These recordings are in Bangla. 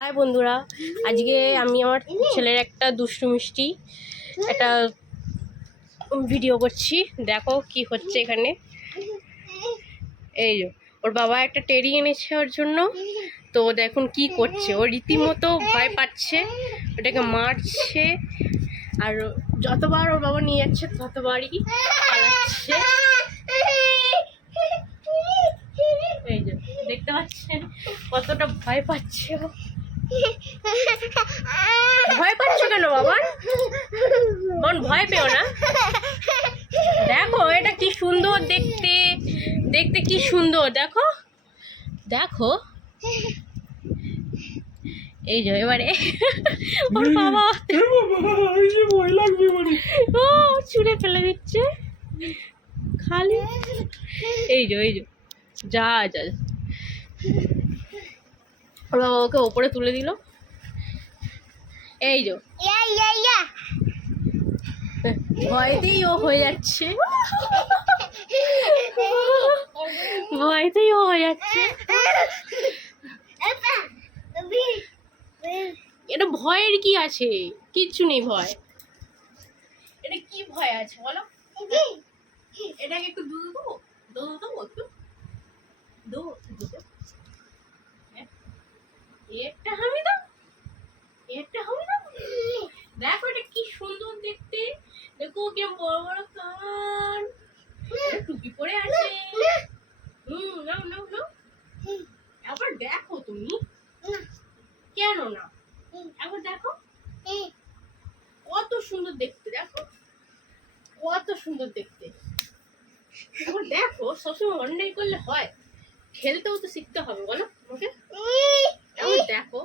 হাই বন্ধুরা, আজকে আমি আমার ছেলের একটা দুষ্টু মিষ্টি একটা ভিডিও করছি। দেখো কি হচ্ছে এখানে। এই যে ওর বাবা একটা টেডি এনেছে ওর জন্য, তো দেখুন কি করছে। ও রীতিমতো ভয় পাচ্ছে, ওটাকে মারছে, আর যতবার ওর বাবা নিয়ে যাচ্ছে ততবারই পালাচ্ছে। এই যে দেখতে পাচ্ছেন কতটা ভয় পাচ্ছে ও। ভয় পাচ্ছ কেন বাবা? বোন ভয় পেও না। দেখো এটা কি সুন্দর দেখতে, দেখতে কি সুন্দর। দেখো দেখো, এই যে এবারে ওর বাবা ও ছুঁড়ে ফেলে দিচ্ছে খালি। এই যে যা যা, ওর বাবা ওকে ওপরে তুলে দিল। এই যে ভয়তেই ও হয়ে যাচ্ছে, ভয়তেই ও হয়ে যাচ্ছে। এটা ভয়ের কি আছে? কিচ্ছু নেই ভয়। এটা কি ভয় আছে বলো? এটাকে একটু দুধ দেবো, দুধ দেবো একটু, দুধ একটা হামি দাও, একটা হামি দাও। দেখো এটা কি সুন্দর দেখতে। দেখো কি বড় বড় কান, টুপি পরে আছে। নাও নাও নাও। আবার দেখো তুমি, কেন না একবার দেখো কত সুন্দর দেখতে। দেখো কত সুন্দর দেখতে। একবার দেখো, সবসময় অন্যায় করলে হয়? খেলতেও তো শিখতে হবে বলো ওকে। একবার দেখো,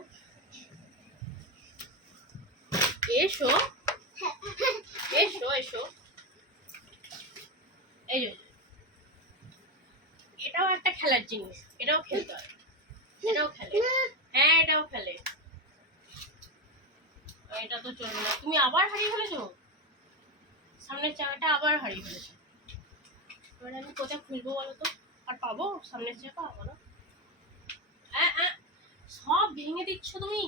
এসো এসো এসো। এই যে এটাও একটা খেলার জিনিস, এটাও খেলতে হয়, এটাও খেলে। হ্যাঁ এটাও খেলে। এটা তো চলবে না, তুমি আবার হারিয়ে ফেলেছো, সামনের চাকাটা আবার হারিয়ে ফেলেছো। এবার আমি কোথায় খুলবো বলো তো? আর পাবো সামনের চাকা বলো? সব ভেঙে দিচ্ছ তুমি।